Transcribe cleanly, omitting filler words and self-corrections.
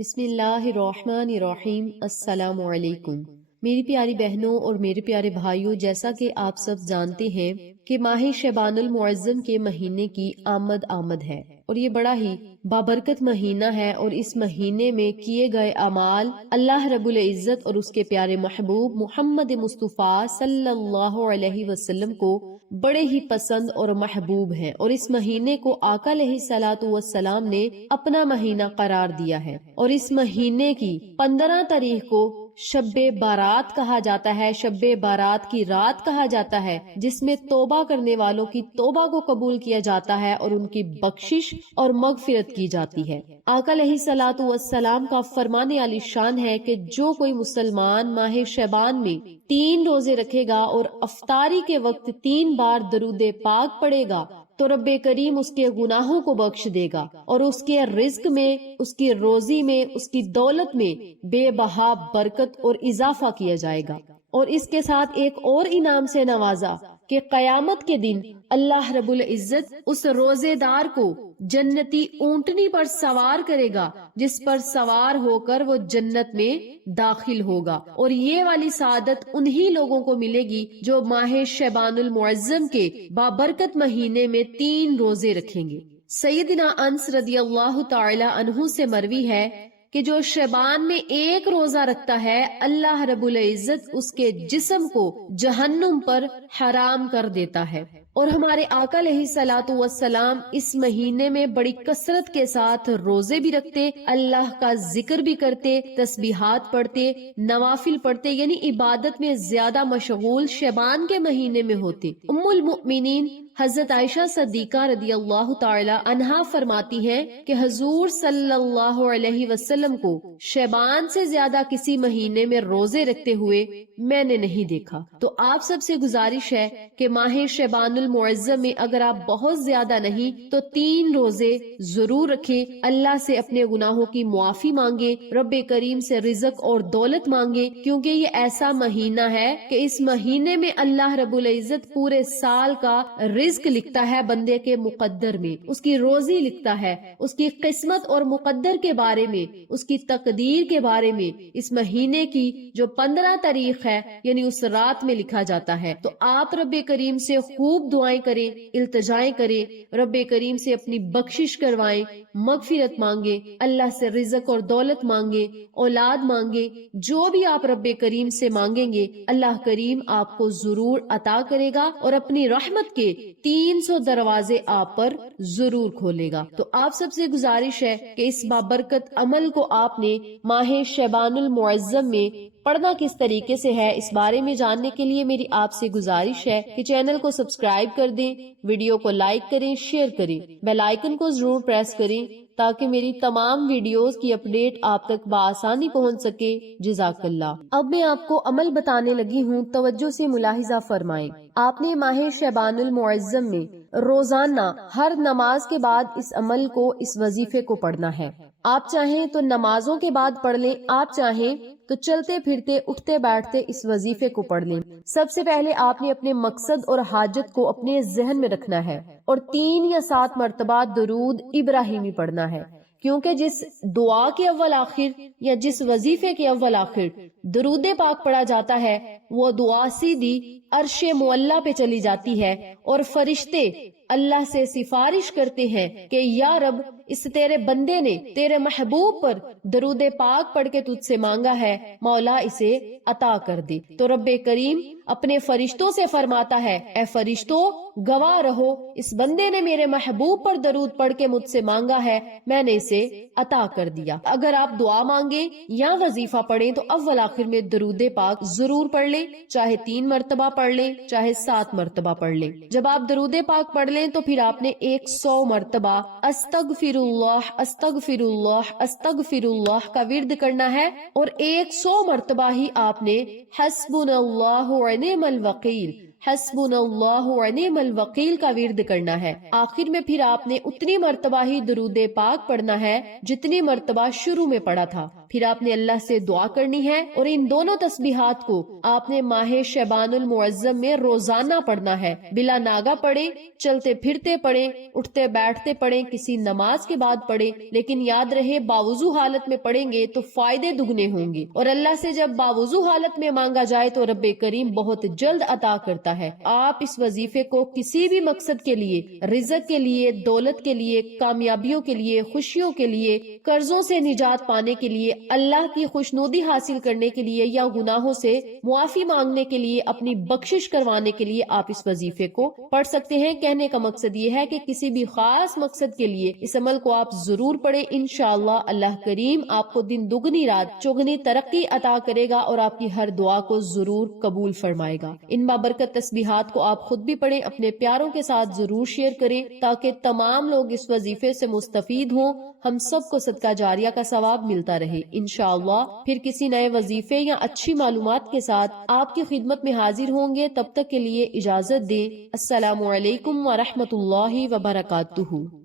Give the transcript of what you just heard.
بسم اللہ الرحمن الرحیم۔ السلام علیکم میری پیاری بہنوں اور میرے پیارے بھائیوں، جیسا کہ آپ سب جانتے ہیں کہ ماہ شعبان المعظم کے مہینے کی آمد ہے اور یہ بڑا ہی بابرکت مہینہ ہے، اور اس مہینے میں کیے گئے اعمال اللہ رب العزت اور اس کے پیارے محبوب محمد مصطفیٰ صلی اللہ علیہ وسلم کو بڑے ہی پسند اور محبوب ہیں، اور اس مہینے کو آقا علیہ الصلوۃ والسلام نے اپنا مہینہ قرار دیا ہے۔ اور اس مہینے کی 15 تاریخ کو شب بارات کہا جاتا ہے، شب بارات کی رات کہا جاتا ہے، جس میں توبہ کرنے والوں کی توبہ کو قبول کیا جاتا ہے اور ان کی بخشش اور مغفرت کی جاتی ہے۔ آقا علیہ الصلوۃ والسلام کا فرمان عالی شان ہے کہ جو کوئی مسلمان ماہ شعبان میں 3 روزے رکھے گا اور افطاری کے وقت 3 بار درود پاک پڑھے گا تو رب کریم اس کے گناہوں کو بخش دے گا، اور اس کے رزق میں، اس کی روزی میں، اس کی دولت میں بے بہا برکت اور اضافہ کیا جائے گا۔ اور اس کے ساتھ ایک اور انعام سے نوازا کہ قیامت کے دن اللہ رب العزت اس روزے دار کو جنتی اونٹنی پر سوار کرے گا، جس پر سوار ہو کر وہ جنت میں داخل ہوگا، اور یہ والی سعادت انہی لوگوں کو ملے گی جو ماہ شعبان المعظم کے بابرکت مہینے میں 3 روزے رکھیں گے۔ سیدنا انس رضی اللہ تعالی عنہ سے مروی ہے کہ جو شعبان میں 1 روزہ رکھتا ہے، اللہ رب العزت اس کے جسم کو جہنم پر حرام کر دیتا ہے۔ اور ہمارے آقا علیہ الصلوۃ والسلام اس مہینے میں بڑی کثرت کے ساتھ روزے بھی رکھتے، اللہ کا ذکر بھی کرتے، تسبیحات پڑھتے، نوافل پڑھتے، یعنی عبادت میں زیادہ مشغول شعبان کے مہینے میں ہوتے۔ ام المؤمنین حضرت عائشہ صدیقہ رضی اللہ تعالی عنہا فرماتی ہیں کہ حضور صلی اللہ علیہ وسلم کو شعبان سے زیادہ کسی مہینے میں روزے رکھتے ہوئے میں نے نہیں دیکھا۔ تو آپ سب سے گزارش ہے کہ ماہ شعبان المعظم میں اگر آپ بہت زیادہ نہیں تو 3 روزے ضرور رکھیں، اللہ سے اپنے گناہوں کی معافی مانگے، رب کریم سے رزق اور دولت مانگے، کیونکہ یہ ایسا مہینہ ہے کہ اس مہینے میں اللہ رب العزت پورے سال کا رزق لکھتا ہے بندے کے مقدر میں، اس کی روزی لکھتا ہے، اس کی قسمت اور مقدر کے بارے میں، اس کی تقدیر کے بارے میں اس مہینے کی جو 15 تاریخ ہے یعنی اس رات میں لکھا جاتا ہے۔ تو آپ رب کریم سے خوب دعائیں کریں، التجائیں کریں، رب کریم سے اپنی بخشش کروائیں، مغفرت مانگے، اللہ سے رزق اور دولت مانگے، اولاد مانگے، جو بھی آپ رب کریم سے مانگیں گے اللہ کریم آپ کو ضرور عطا کرے گا، اور اپنی رحمت کے 300 دروازے آپ پر ضرور کھولے گا۔ تو آپ سب سے گزارش ہے کہ اس بابرکت عمل کو آپ نے ماہ شعبان المعظم میں پڑھنا کس طریقے سے ہے، اس بارے میں جاننے کے لیے میری آپ سے گزارش ہے کہ چینل کو سبسکرائب کر دیں، ویڈیو کو لائک کریں، شیئر کریں، بیل آئیکن کو ضرور پریس کریں تاکہ میری تمام ویڈیوز کی اپڈیٹ آپ تک بآسانی پہنچ سکے۔ جزاک اللہ۔ اب میں آپ کو عمل بتانے لگی ہوں، توجہ سے ملاحظہ فرمائیں۔ آپ نے ماہ شعبان المعظم میں روزانہ ہر نماز کے بعد اس عمل کو، اس وظیفے کو پڑھنا ہے۔ آپ چاہیں تو نمازوں کے بعد پڑھ لیں، آپ چاہیں تو چلتے پھرتے اٹھتے بیٹھتے اس وظیفے کو پڑھ لیں۔ سب سے پہلے آپ نے اپنے مقصد اور حاجت کو اپنے ذہن میں رکھنا ہے اور 3 یا 7 مرتبہ درود ابراہیمی پڑھنا ہے، کیونکہ جس دعا کے اول آخر یا جس وظیفے کے اول آخر درود پاک پڑھا جاتا ہے وہ دعا سیدھی عرش معلی پہ چلی جاتی ہے، اور فرشتے اللہ سے سفارش کرتے ہیں کہ یا رب، اس تیرے بندے نے تیرے محبوب پر درود پاک پڑھ کے تجھ سے مانگا ہے، مولا اسے عطا کر دے۔ تو رب کریم اپنے فرشتوں سے فرماتا ہے، اے فرشتوں گواہ رہو، اس بندے نے میرے محبوب پر درود پڑھ کے مجھ سے مانگا ہے، میں نے اسے عطا کر دیا۔ اگر آپ دعا مانگیں یا وظیفہ پڑھیں تو اول آخر میں درود پاک ضرور پڑھ لیں، چاہے 3 مرتبہ پڑھ لیں چاہے 7 مرتبہ پڑھ لیں۔ جب آپ درود پاک پڑھ لیں تو پھر آپ نے 100 مرتبہ استغفر اللہ استغفر اللہ استغفر اللہ کا ورد کرنا ہے، اور 100 مرتبہ ہی آپ نے حسبنا اللہ ونعم الوکیل حسبنا اللہ ونعم الوکیل کا ورد کرنا ہے۔ آخر میں پھر آپ نے اتنی مرتبہ ہی درود پاک پڑھنا ہے جتنی مرتبہ شروع میں پڑھا تھا، پھر آپ نے اللہ سے دعا کرنی ہے اور ان دونوں تسبیحات کو آپ نے ماہ شعبان المعظم میں روزانہ پڑھنا ہے، بلا ناگا پڑھے، چلتے پھرتے پڑھے، اٹھتے بیٹھتے پڑھے، کسی نماز کے بعد پڑھے، لیکن یاد رہے باوضو حالت میں پڑھیں گے تو فائدے دگنے ہوں گے، اور اللہ سے جب باوضو حالت میں مانگا جائے تو رب کریم بہت جلد عطا کرتا ہے۔ آپ اس وظیفے کو کسی بھی مقصد کے لیے، رزق کے لیے، دولت کے لیے، کامیابیوں کے لیے، خوشیوں کے لیے، قرضوں سے نجات پانے کے لیے، اللہ کی خوشنودی حاصل کرنے کے لیے، یا گناہوں سے معافی مانگنے کے لیے، اپنی بخشش کروانے کے لیے آپ اس وظیفے کو پڑھ سکتے ہیں۔ کہنے کا مقصد یہ ہے کہ کسی بھی خاص مقصد کے لیے اس عمل کو آپ ضرور پڑھیں، انشاءاللہ اللہ کریم آپ کو دن دگنی رات چگنی ترقی عطا کرے گا اور آپ کی ہر دعا کو ضرور قبول فرمائے گا۔ ان بابرکت تسبیحات کو آپ خود بھی پڑھیں، اپنے پیاروں کے ساتھ ضرور شیئر کریں تاکہ تمام لوگ اس وظیفے سے مستفید ہوں، ہم سب کو صدقہ جاریہ کا ثواب ملتا رہے انشاءاللہ۔ پھر کسی نئے وظیفے یا اچھی معلومات کے ساتھ آپ کی خدمت میں حاضر ہوں گے، تب تک کے لیے اجازت دیں۔ السلام علیکم ورحمۃ اللہ وبرکاتہ۔